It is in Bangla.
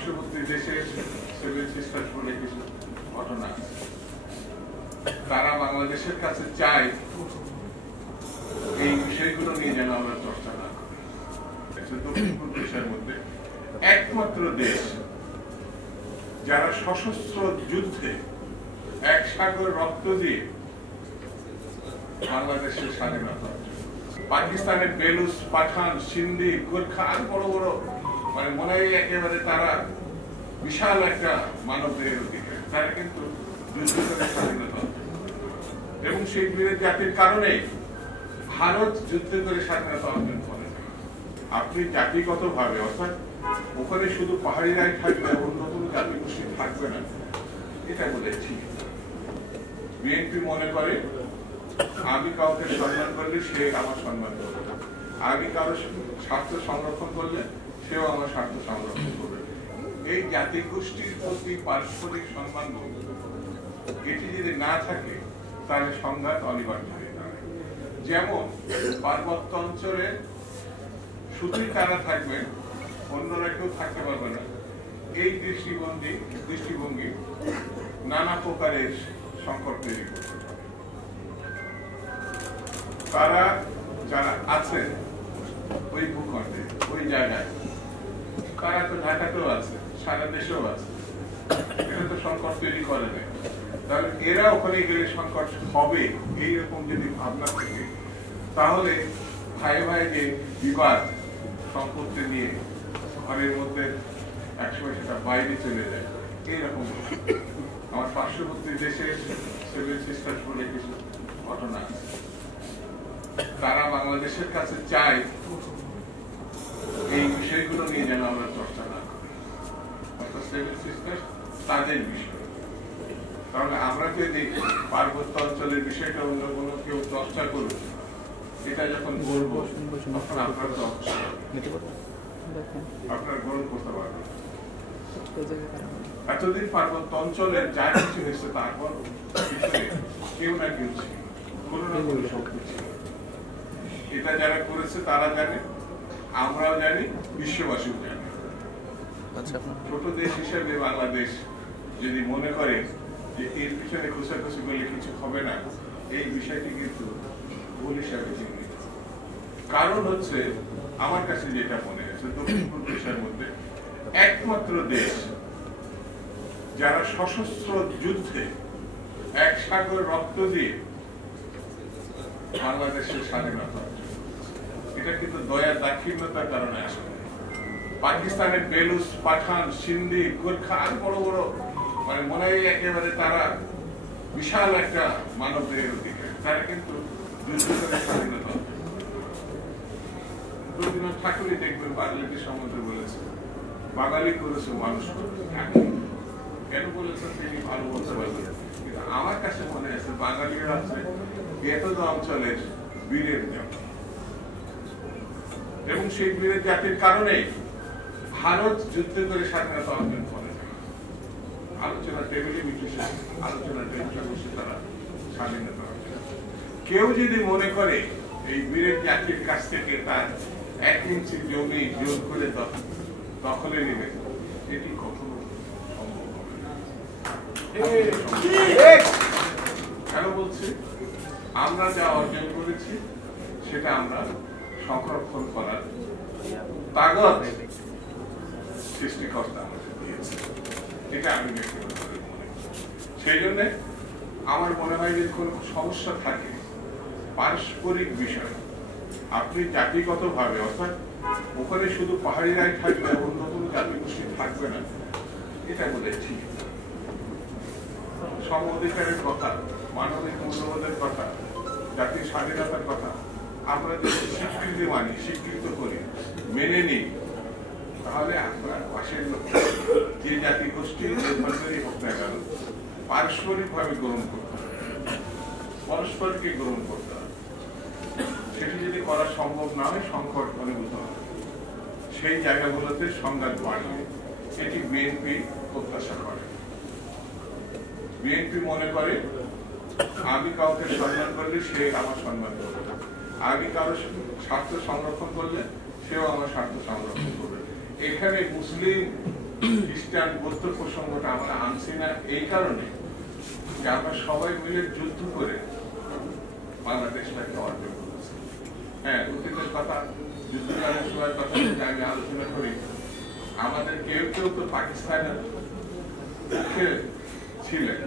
পার্শ্ববর্তী দেশের সেভেন সিস্টার্স বলে কিছু ঘটনা আছে। তারা বাংলাদেশের কাছে চায় এই বিষয়গুলো নিয়ে যেন আমরা চর্চা না করি। দক্ষিণ পূর্ব এশিয়ার মধ্যে একমাত্র দেশ যারা সশস্ত্র যুদ্ধে এক সাগর রক্ত দিয়ে বাংলাদেশের স্বাধীনতা, পাকিস্তানের বেলুচ, পাঠান, সিন্ধি, গোর্খা আর বড় বড় মানে মনে হয় একেবারে তারা বিশাল একটা মানবদের অধিকার, তারা কিন্তু যুদ্ধ করে স্বাধীনতা এবং সেই বীরের জাতির কারণে ভারত যুদ্ধ করে স্বাধীনতা অর্জন করে। আপনি জাতিগত ভাবে অর্থাৎ ওখানে শুধু পাহাড়িরাই থাকবে, অন্য কোনো জাতি গোষ্ঠী থাকবে না, এটা বলে ঠিক। বিএনপি মনে করে আমি কাউকে সম্মান করলে সে আমার সম্মান করবে, আমি কারো স্বার্থ সংরক্ষণ করলে সেও আমার স্বার্থ সংরক্ষণ করবে। এই জাতি গোষ্ঠীর প্রতি পারস্পরিক সম্মান এটি যদি না থাকে তাহলে সংঘাত অনিবার্য হয়ে দাঁড়ায়। যেমন পার্বত্য অঞ্চলে শুধুই তারা থাকবে, অন্যরা কেউ থাকতে পারবে না, এই দৃষ্টিভঙ্গি নানা প্রকারের সংকট তৈরি করতে পারে। তারা যারা আছেন ওই ভূখণ্ডে ওই জায়গায়, তারা তো ঢাকাতেও আছে, সারা দেশেও আছে, এটা তো সংকট তৈরি করে না। তাহলে এরা ওখানে গেলে সংকট হবে এইরকম যদি ভাবনা থাকে, তাহলে ভাই ভাই যে বিবাদ সম্পত্তি নিয়ে ঘরের মধ্যে একসময় সেটা বাইরে চলে যায়, এইরকম আমার পার্শ্ববর্তী দেশের সেভেন সিস্টার্স বলে কিছু ঘটনা আছে। তারা বাংলাদেশের কাছে চায় এই বিষয়গুলো নিয়ে যেন আমরা চর্চা না করি, অর্থাৎ সেভেন সিস্টার্স তাদের বিষয়। তাহলে আমরা যদি পার্বত্য অঞ্চলের বিষয়টা অন্য কোনো কেউ চর্চা করব, এটা যখন বলবো তখন আপনার তো আপনার গ্রহণ করতে পারবেন। এতদিন পার্বত্য অঞ্চলের যা কিছু হয়েছে তারপর কেউ না কেউ ছিল, কোনো না কোনো শক্তি ছিল। এটা যারা করেছে তারা জানে, আমরাও জানি, বিশ্ববাসীও জানে। ছোট দেশ হিসেবে বাংলাদেশ যদি মনে করে যে এর পিছনে খোঁচাখুচি করলে কিছু হবে না, এই বিষয়টি কিন্তু ভুল হিসাবে চিহ্নিত। কারণ হচ্ছে আমার কাছে যেটা মনে হয়েছে দক্ষিণ পূর্ব এশিয়ার মধ্যে একমাত্র দেশ যারা সশস্ত্র যুদ্ধে এক সাগর রক্ত দিয়ে বাংলাদেশের স্বাধীনতা, এটা কিন্তু দয়া দাক্ষিণ্যতার কারণে আসে। পাকিস্তানের বেলুচ, পাঠান, সিন্ধি, গোর্খা আর বড় বড় মানে মনে হয় একেবারে তারা বিশাল একটা মানবদের অধিকার, তারা কিন্তু যুদ্ধ করে স্বাধীনতা। রবীন্দ্রনাথ ঠাকুরই দেখবেন বাঙালিকে সম্বন্ধে বলেছে, বাঙালি করেছে মানুষ করবে। কেন বলেছেন তিনি ভালো বলতে পারবেন, কিন্তু আমার কাছে মনে আছে বাঙালিরা আছে এতদ অঞ্চলের বীরের জাতি এবং সেই বীরের জাতির কারণে ভারত যুদ্ধ করে স্বাধীনতা অর্জন করে। আলোচনা টেবিলে মিটিয়েছে, আলোচনা টেবিলে বসে তারা স্বাধীনতা অর্জন। কেউ যদি মনে করে এই বীরের জাতির কাছ থেকে তার 1 ইঞ্চি জমি জোর করে দখলে নেবে, এটি কখনো সম্ভব হবে না। কেন বলছি? আমরা যা অর্জন করেছি সেটা আমরা সংরক্ষণ করার তাগত সৃষ্টিকর্তা আমাদের দিয়েছে, এটা আমি ব্যক্তিগতভাবে মনে করি। সেই জন্য আমার মনে হয় যে কোনো সমস্যা থাকে পারস্পরিক বিষয়, আপনি জাতিগত ভাবে অর্থাৎ ওখানে শুধু পাহাড়িরাই থাকবে, অন্য কোনো জাতি গোষ্ঠী থাকবে না, এটা বলে ঠিক। সম অধিকারের কথা, মানবিক মূল্যবোধের কথা, জাতির স্বাধীনতার কথা আমরা যদি স্বীকৃতি মানি, স্বীকৃত করি, মেনে নিই, তাহলে আপনার পাশের লোক যে জাতি গোষ্ঠী ধর্মেরই হোক না কেন পারস্পরিক ভাবে গ্রহণ করতে হবে, পরস্পরকে গ্রহণ করতে হবে। সেটি যদি করা সম্ভব না হয় সংকট অনুভূত হবে, সেই জায়গাগুলোতে সংঘাত বাড়বে, এটি বিএনপি প্রত্যাশা করে। বিএনপি মনে করে আমি কাউকে সম্মান করলে সে আমার সম্মান করবে, আমি কারো স্বার্থ সংরক্ষণ করলে সেও আমার স্বার্থ সংরক্ষণ করবে। এখানে মুসলিম খ্রিস্টান বৌদ্ধ প্রসঙ্গটা আমরা আনছি না এই কারণে যে আমরা সবাই মিলে যুদ্ধ করে বাংলাদেশটাকে অর্জন করেছি। হ্যাঁ, অতীতের কথা, যুদ্ধকালীন সময়ের কথা যদি আমি আলোচনা করি, আমাদের কেউ কেউ তো পাকিস্তানের পক্ষে ছিলেন।